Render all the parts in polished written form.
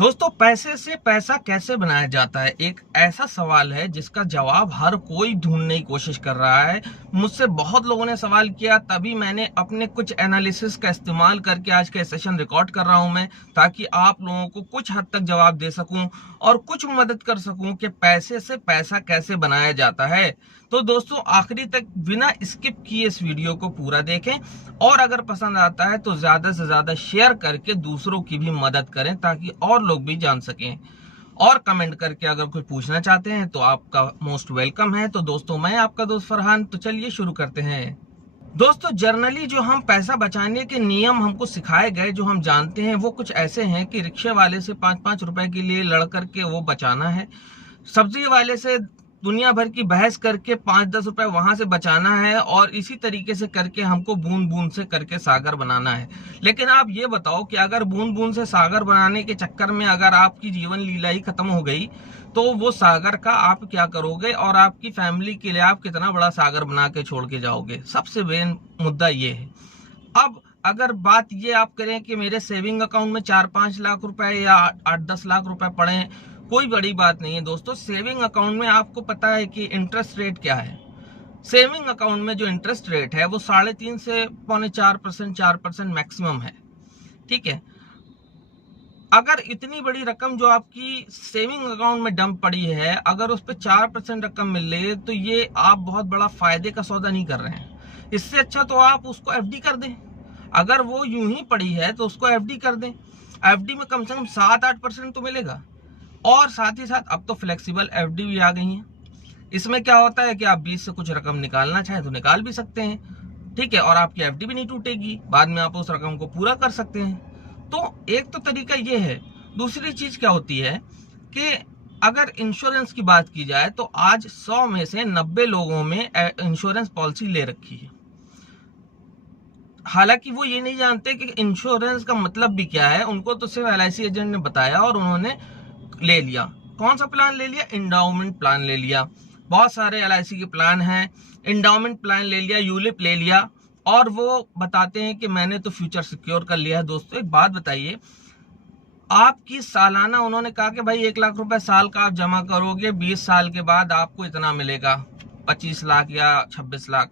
दोस्तों, पैसे से पैसा कैसे बनाया जाता है, एक ऐसा सवाल है जिसका जवाब हर कोई ढूंढने की कोशिश कर रहा है। मुझसे बहुत लोगों ने सवाल किया, तभी मैंने अपने कुछ एनालिसिस का इस्तेमाल करके आज का सेशन रिकॉर्ड कर रहा हूं मैं, ताकि आप लोगों को कुछ हद तक जवाब दे सकूं और कुछ मदद कर सकूं कि पैसे से पैसा कैसे बनाया जाता है। तो दोस्तों, आखिरी तक बिना स्किप किए इस वीडियो को पूरा देखें और अगर पसंद आता है तो ज्यादा से ज्यादा शेयर करके दूसरों की भी मदद करें, ताकि और लोग भी जान सकें। और कमेंट करके अगर कुछ पूछना चाहते हैं तो आपका मोस्ट वेलकम है। तो दोस्तों, मैं आपका दोस्त फरहान, तो चलिए शुरू करते हैं। दोस्तों, जर्नली जो हम पैसा बचाने के नियम हमको सिखाए गए, जो हम जानते हैं, वो कुछ ऐसे हैं कि रिक्शे वाले से 5-5 रुपए के लिए लड़ करके वो बचाना है, सब्जी वाले से दुनिया भर की बहस करके 5-10 रुपए वहां से बचाना है, और इसी तरीके से करके हमको बूंद बूंद से करके सागर बनाना है। लेकिन आप ये बताओ कि अगर बूंद बूंद से सागर बनाने के चक्कर में अगर आपकी जीवन लीला ही खत्म हो गई, तो वो सागर का आप क्या करोगे और आपकी फैमिली के लिए आप कितना बड़ा सागर बना के छोड़ के जाओगे? सबसे मेन मुद्दा ये है। अब अगर बात ये आप करें कि मेरे सेविंग अकाउंट में 4-5 लाख रुपए या 8-10 लाख रुपए पड़े, कोई बड़ी बात नहीं है दोस्तों। सेविंग अकाउंट में आपको पता है कि इंटरेस्ट रेट क्या है। सेविंग अकाउंट में जो इंटरेस्ट रेट है वो 3.5 से 4.25%, 4% मैक्सिमम है। ठीक है, अगर इतनी बड़ी रकम जो आपकी सेविंग अकाउंट में डंप पड़ी है, अगर उस पर 4% रकम मिल रही है, तो ये आप बहुत बड़ा फायदे का सौदा नहीं कर रहे हैं। इससे अच्छा तो आप उसको एफडी कर दें। अगर वो यूं ही पड़ी है तो उसको एफडी कर दें। एफडी में कम से कम 7-8% तो मिलेगा। और साथ ही साथ अब तो फ्लेक्सिबल एफडी भी आ गई है। इसमें क्या होता है कि आप 20 से कुछ रकम निकालना चाहें तो निकाल भी सकते हैं। ठीक है, और आपकी एफडी भी नहीं टूटेगी, बाद में आप उस रकम को पूरा कर सकते हैं। तो एक तो तरीका ये है। दूसरी चीज क्या होती है कि अगर इंश्योरेंस की बात की जाए तो आज 100 में से 90 लोगों में इंश्योरेंस पॉलिसी ले रखी है। हालांकि वो ये नहीं जानते कि इंश्योरेंस का मतलब भी क्या है। उनको तो सिर्फ LIC एजेंट ने बताया और उन्होंने ले लिया। कौन सा प्लान ले लिया? इंडाउमेंट प्लान ले लिया। बहुत सारे LIC के प्लान हैं, इंडाउमेंट प्लान ले लिया, यूलिप ले लिया, और वो बताते हैं कि मैंने तो फ्यूचर सिक्योर कर लिया है। दोस्तों, एक बात बताइए, आपकी सालाना उन्होंने कहा कि भाई 1 लाख रुपए साल का आप जमा करोगे, 20 साल के बाद आपको इतना मिलेगा, 25 लाख या 26 लाख।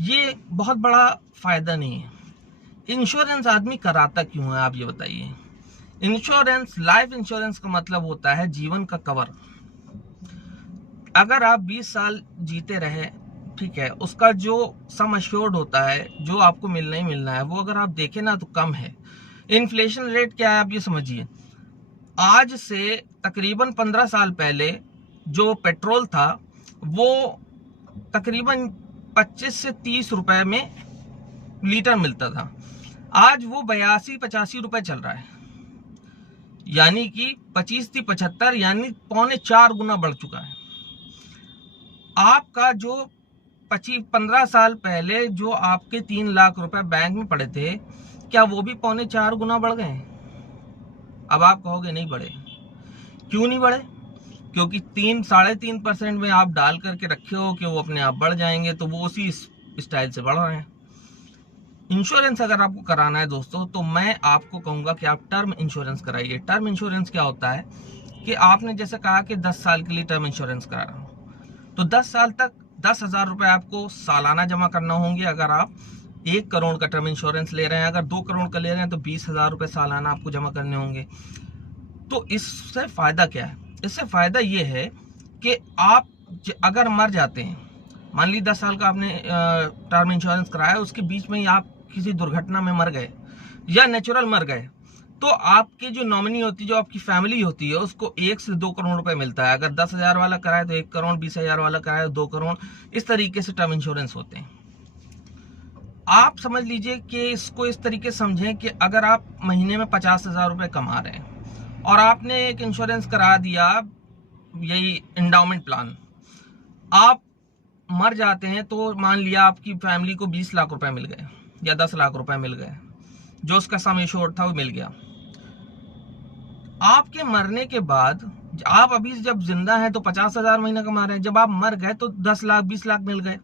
ये बहुत बड़ा फायदा नहीं है। इंश्योरेंस आदमी कराता क्यों है, आप ये बताइए। इंश्योरेंस, लाइफ इंश्योरेंस का मतलब होता है जीवन का कवर। अगर आप 20 साल जीते रहे, ठीक है, उसका जो सम अश्योर्ड होता है, जो आपको मिलना ही मिलना है, वो अगर आप देखें ना तो कम है। इन्फ्लेशन रेट क्या है, आप ये समझिए। आज से तकरीबन 15 साल पहले जो पेट्रोल था वो तकरीबन 25 से 30 रुपए में लीटर मिलता था। आज वो 82-85 रुपए चल रहा है, यानी कि 25-75, यानी 3.25 गुना बढ़ चुका है। आपका जो 15 साल पहले जो आपके 3 लाख रुपए बैंक में पड़े थे, क्या वो भी 3.25 गुना बढ़ गए? अब आप कहोगे नहीं बढ़े। क्यों नहीं बढ़े? क्योंकि 3-3.5% में आप डाल करके रखे हो कि वो अपने आप बढ़ जाएंगे, तो वो उसी स्टाइल से बढ़ रहे हैं। इंश्योरेंस अगर आपको कराना है दोस्तों, तो मैं आपको कहूंगा कि आप टर्म इंश्योरेंस कराइए। टर्म इंश्योरेंस क्या होता है कि आपने जैसे कहा कि 10 साल के लिए टर्म इंश्योरेंस करा रहा हूं, तो 10 साल तक 10,000 रुपए आपको सालाना जमा करना होंगे। अगर आप 1 करोड़ का टर्म इंश्योरेंस ले रहे हैं, अगर 2 करोड़ का ले रहे हैं, तो 20,000 रुपए सालाना आपको जमा करने होंगे। तो इससे फायदा क्या है? इससे फायदा ये है कि आप अगर मर जाते हैं, मान ली 10 साल का आपने टर्म इंश्योरेंस कराया, उसके बीच में ही आप किसी दुर्घटना में मर गए या नेचुरल मर गए, तो आपके जो नॉमिनी होती है, जो आपकी फैमिली होती है, उसको 1 से 2 करोड़ रुपए मिलता है। अगर 10,000 वाला कराए तो 1 करोड़, 20,000 वाला कराए तो 2 करोड़। इस तरीके से टर्म इंश्योरेंस होते हैं। आप समझ लीजिए कि इसको इस तरीके समझें कि अगर आप महीने में 50,000 रुपए कमा रहे हैं और आपने एक इंश्योरेंस करा दिया, यही इंडाउमेंट प्लान, आप मर जाते हैं, तो मान लिया आपकी फैमिली को 20 लाख रुपए मिल गए या 10 लाख रुपए मिल गए, जो उसका सम एश्योर्ड था वो मिल गया। आपके मरने के बाद, आप अभी जब जिंदा हैं तो 50,000 महीना कमा रहे हैं, जब आप मर गए तो 10 लाख 20 लाख मिल गए।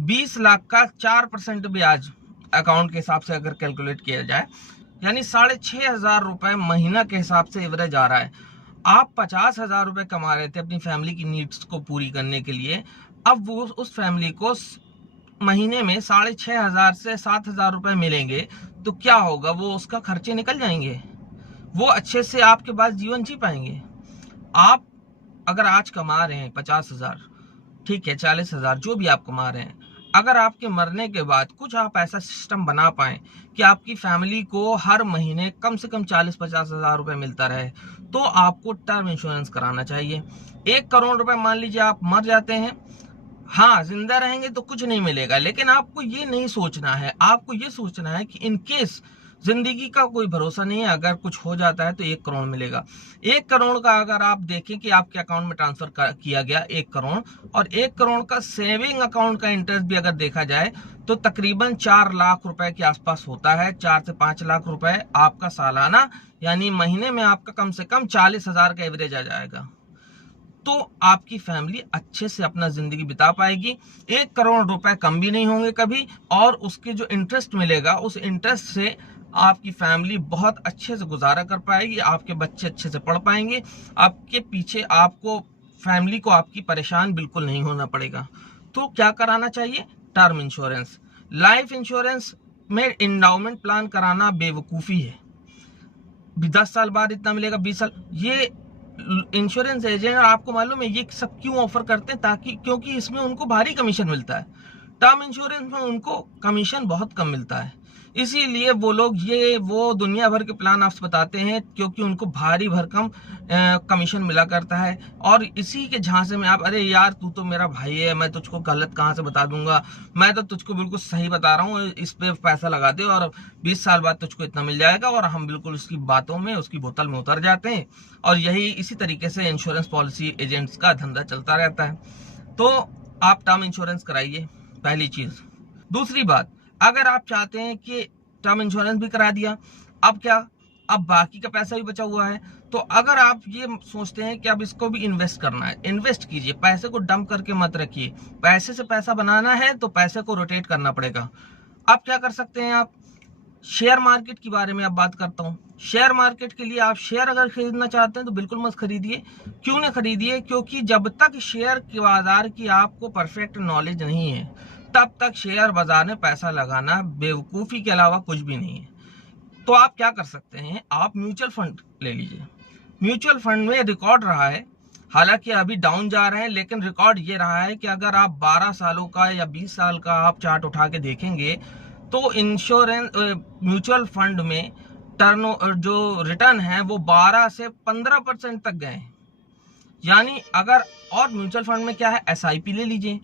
20 लाख का 4% ब्याज अकाउंट के हिसाब से अगर कैलकुलेट किया जाए यानी 6,500 रुपए महीना के हिसाब से एवरेज आ रहा है। आप 50,000 रुपए कमा रहे थे अपनी फैमिली की नीड्स को पूरी करने के लिए, अब वो उस फैमिली को महीने में 6,500 से 7,000 रुपए मिलेंगे, तो क्या होगा, वो उसका खर्चे निकल जाएंगे, वो अच्छे से आपके पास जीवन जी पाएंगे। आप अगर आज कमा रहे हैं 50,000, ठीक है, 40,000, जो भी आप कमा रहे हैं, अगर आपके मरने के बाद कुछ आप ऐसा सिस्टम बना पाए कि आपकी फैमिली को हर महीने कम से कम 40-50 हजार रुपए मिलता रहे, तो आपको टर्म इंश्योरेंस कराना चाहिए। 1 करोड़ रुपए मान लीजिए आप मर जाते हैं, हाँ जिंदा रहेंगे तो कुछ नहीं मिलेगा, लेकिन आपको ये नहीं सोचना है, आपको ये सोचना है कि इन केस जिंदगी का कोई भरोसा नहीं है, अगर कुछ हो जाता है तो 1 करोड़ मिलेगा। 1 करोड़ का अगर आप देखें कि आपके अकाउंट में ट्रांसफर किया गया 1 करोड़, और 1 करोड़ का सेविंग अकाउंट का इंटरेस्ट भी अगर देखा जाए तो तकरीबन 4 लाख रुपए के आसपास होता है। 4 से 5 लाख रुपए आपका सालाना, यानी महीने में आपका कम से कम 40,000 का एवरेज आ जाएगा, तो आपकी फैमिली अच्छे से अपना जिंदगी बिता पाएगी। 1 करोड़ रुपए कम भी नहीं होंगे कभी, और उसके जो इंटरेस्ट मिलेगा उस इंटरेस्ट से आपकी फैमिली बहुत अच्छे से गुजारा कर पाएगी, आपके बच्चे अच्छे से पढ़ पाएंगे, आपके पीछे आपको फैमिली को आपकी परेशान बिल्कुल नहीं होना पड़ेगा। तो क्या कराना चाहिए? Term insurance. लाइफ इंश्योरेंस में एंडाउमेंट प्लान कराना बेवकूफ़ी है। 10 साल बाद इतना मिलेगा, 20 साल, ये इंश्योरेंस एजेंट, आपको मालूम है ये सब क्यों ऑफर करते हैं? ताकि, क्योंकि इसमें उनको भारी कमीशन मिलता है। टर्म इंश्योरेंस में उनको कमीशन बहुत कम मिलता है, इसीलिए वो लोग वो दुनिया भर के प्लान आपसे बताते हैं, क्योंकि उनको भारी भरकम कमीशन मिला करता है। और इसी के झांसे में आप, अरे यार तू तो मेरा भाई है, मैं तुझको गलत कहाँ से बता दूंगा, मैं तो तुझको बिल्कुल सही बता रहा हूँ, इस पे पैसा लगा दे और 20 साल बाद तुझको इतना मिल जाएगा, और हम बिल्कुल उसकी बातों में, उसकी बोतल में उतर जाते हैं। और इसी तरीके से इंश्योरेंस पॉलिसी एजेंट्स का धंधा चलता रहता है। तो आप टर्म इंश्योरेंस कराइए, पहली चीज। दूसरी बात, अगर आप चाहते हैं कि टर्म इंश्योरेंस भी करा दिया, अब क्या, अब बाकी का पैसा भी बचा हुआ है, तो अगर आप ये सोचते हैं कि अब इसको भी इन्वेस्ट करना है, इन्वेस्ट कीजिए, पैसे को डंप करके मत रखिए। पैसे से पैसा बनाना है तो पैसे को रोटेट करना पड़ेगा। आप क्या कर सकते हैं, आप शेयर मार्केट के बारे में अब बात करता हूँ। शेयर मार्केट के लिए आप शेयर अगर खरीदना चाहते हैं तो बिल्कुल मत खरीदिए। क्यों नहीं खरीदिए? क्योंकि जब तक शेयर के बाजार की आपको परफेक्ट नॉलेज नहीं है, तब तक शेयर बाजार में पैसा लगाना बेवकूफ़ी के अलावा कुछ भी नहीं है। तो आप क्या कर सकते हैं, आप म्यूचुअल फंड ले लीजिए। म्यूचुअल फंड में रिकॉर्ड रहा है, हालांकि अभी डाउन जा रहे हैं, लेकिन रिकॉर्ड ये रहा है कि अगर आप 12 सालों का या 20 साल का आप चार्ट उठा के देखेंगे तो इंश्योरेंस म्यूचुअल फंड में जो रिटर्न है वो 12 से 15% तक गए। यानी अगर, और म्यूचुअल फंड में क्या है, SIP ले लीजिए,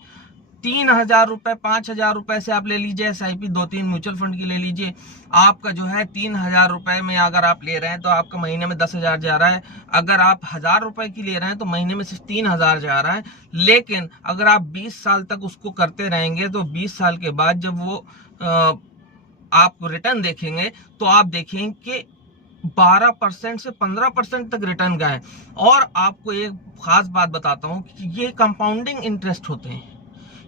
3,000 रुपए 5,000 रुपए से आप ले लीजिए SIP, 2-3 म्यूचुअल फंड की ले लीजिए। आपका जो है 3,000 रुपए में अगर आप ले रहे हैं तो आपका महीने में 10,000 जा रहा है। अगर आप 1,000 रुपए की ले रहे हैं तो महीने में सिर्फ 3,000 जा रहा है। लेकिन अगर आप 20 साल तक उसको करते रहेंगे तो 20 साल के बाद जब वो आप रिटर्न देखेंगे तो आप देखेंगे कि 12% से 15% तक रिटर्न का है। और आपको एक खास बात बताता हूँ कि ये कंपाउंडिंग इंटरेस्ट होते हैं,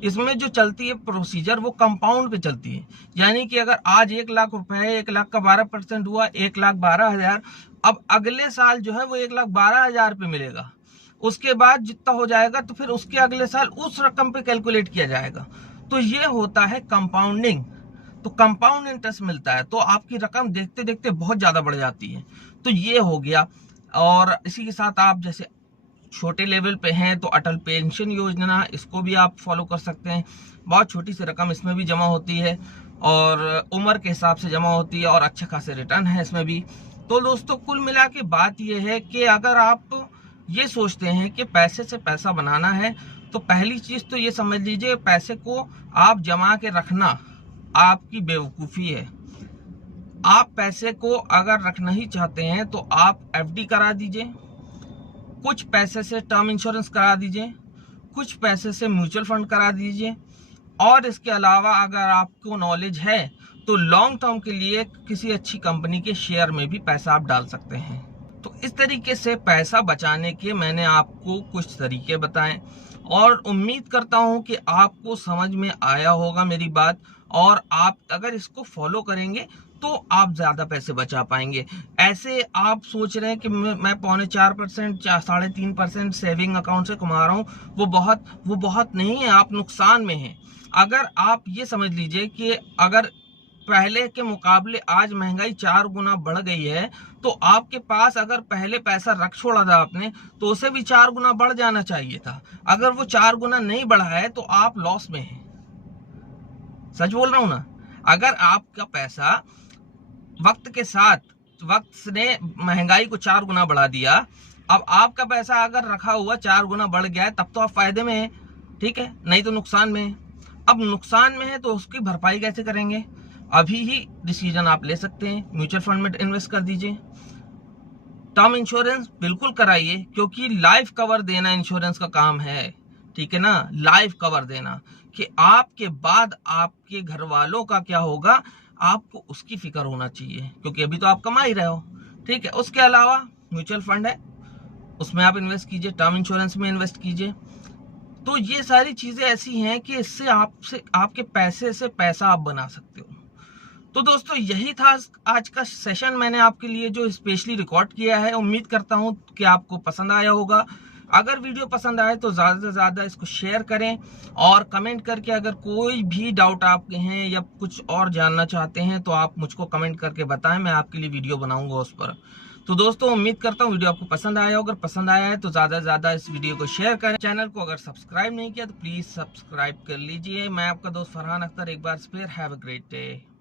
इसमें जो चलती है प्रोसीजर वो कंपाउंड पे चलती है। यानी कि अगर आज 1 लाख रुपए है, 1 लाख का 12% हुआ 1,12,000, अब अगले साल जो है वो 1,12,000 पे मिलेगा। उसके बाद जितना हो जाएगा तो फिर उसके अगले साल उस रकम पे कैलकुलेट किया जाएगा। तो ये होता है कंपाउंडिंग, तो कंपाउंड इंटरेस्ट मिलता है, तो आपकी रकम देखते देखते बहुत ज्यादा बढ़ जाती है। तो ये हो गया। और इसी के साथ आप जैसे छोटे लेवल पे हैं तो अटल पेंशन योजना, इसको भी आप फॉलो कर सकते हैं। बहुत छोटी सी रकम इसमें भी जमा होती है और उम्र के हिसाब से जमा होती है और अच्छे खासे रिटर्न है इसमें भी। तो दोस्तों कुल मिला के बात यह है कि अगर आप ये सोचते हैं कि पैसे से पैसा बनाना है तो पहली चीज तो ये समझ लीजिए, पैसे को आप जमा के रखना आपकी बेवकूफ़ी है। आप पैसे को अगर रखना ही चाहते हैं तो आप FD करा दीजिए, कुछ पैसे से टर्म इंश्योरेंस करा दीजिए, कुछ पैसे से म्यूचुअल फंड करा दीजिए, और इसके अलावा अगर आपको नॉलेज है तो लॉन्ग टर्म के लिए किसी अच्छी कंपनी के शेयर में भी पैसा आप डाल सकते हैं। तो इस तरीके से पैसा बचाने के मैंने आपको कुछ तरीके बताएं, और उम्मीद करता हूं कि आपको समझ में आया होगा मेरी बात, और आप अगर इसको फॉलो करेंगे तो आप ज्यादा पैसे बचा पाएंगे। ऐसे आप सोच रहे हैं कि मैं 3.25%, 3.5% सेविंग अकाउंट से कमा रहा हूँ, वो बहुत नहीं है, आप नुकसान में हैं। अगर आप ये समझ लीजिए कि अगर पहले के मुकाबले आज महंगाई 4 गुना बढ़ गई है, तो आपके पास अगर पहले पैसा रख छोड़ा था आपने, तो उसे भी 4 गुना बढ़ जाना चाहिए था। अगर वो 4 गुना नहीं बढ़ा है तो आप लॉस में हैं। सच बोल रहा हूं ना। अगर आपका पैसा वक्त के साथ, वक्त ने महंगाई को 4 गुना बढ़ा दिया, अब आपका पैसा अगर रखा हुआ 4 गुना बढ़ गया है, तब तो आप फायदे में हैं, ठीक है, नहीं तो नुकसान में है। अब नुकसान में है तो उसकी भरपाई कैसे करेंगे? अभी ही डिसीजन आप ले सकते हैं, म्यूचुअल फंड में इन्वेस्ट कर दीजिए। टर्म इंश्योरेंस बिल्कुल कराइए, क्योंकि लाइफ कवर देना इंश्योरेंस का काम है, ठीक है ना। लाइफ कवर देना कि आपके बाद आपके घर वालों का क्या होगा, आपको उसकी फिक्र होना चाहिए, क्योंकि अभी तो आप कमा ही रहे हो, ठीक है। उसके अलावा म्यूचुअल फंड है, उसमें आप इन्वेस्ट कीजिए, टर्म इंश्योरेंस में इन्वेस्ट कीजिए। तो ये सारी चीजें ऐसी हैं कि इससे आपसे, आपके पैसे से पैसा आप बना सकते हो। तो दोस्तों यही था आज का सेशन, मैंने आपके लिए जो स्पेशली रिकॉर्ड किया है। उम्मीद करता हूं कि आपको पसंद आया होगा। अगर वीडियो पसंद आए तो ज़्यादा से ज़्यादा इसको शेयर करें, और कमेंट करके अगर कोई भी डाउट आपके हैं या कुछ और जानना चाहते हैं तो आप मुझको कमेंट करके बताएं, मैं आपके लिए वीडियो बनाऊंगा उस पर। तो दोस्तों उम्मीद करता हूँ वीडियो आपको पसंद आया होगा। अगर पसंद आया है तो ज़्यादा से ज़्यादा इस वीडियो को शेयर करें। चैनल को अगर सब्सक्राइब नहीं किया तो प्लीज़ सब्सक्राइब कर लीजिए। मैं आपका दोस्त फरहान अख्तर एक बार फिर, हैव अ ग्रेट डे।